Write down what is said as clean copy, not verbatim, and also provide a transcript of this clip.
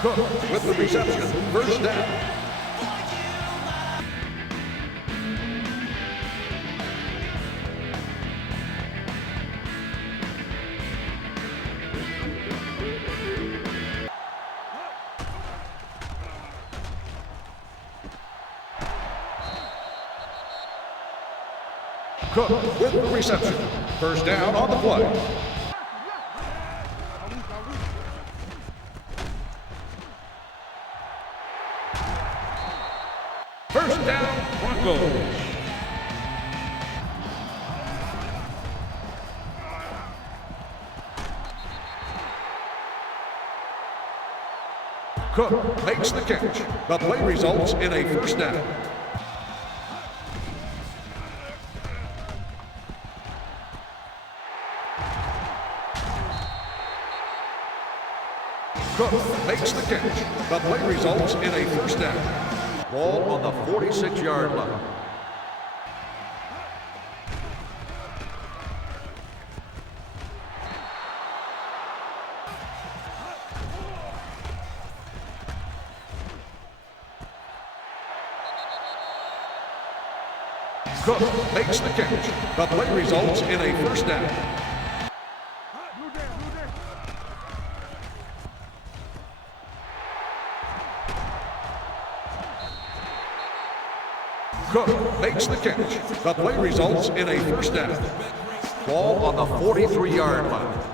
Cook with the reception. First down. Cook with the reception. First down on the play. First down, Broncos. Cook makes the catch. The play results in a first down. Cook makes the catch. The play results in a first down. Ball on the 46-yard line. Cook makes the catch. The play results in a first down. Cook makes the catch. The play results in a first down. Ball on the 43-yard line.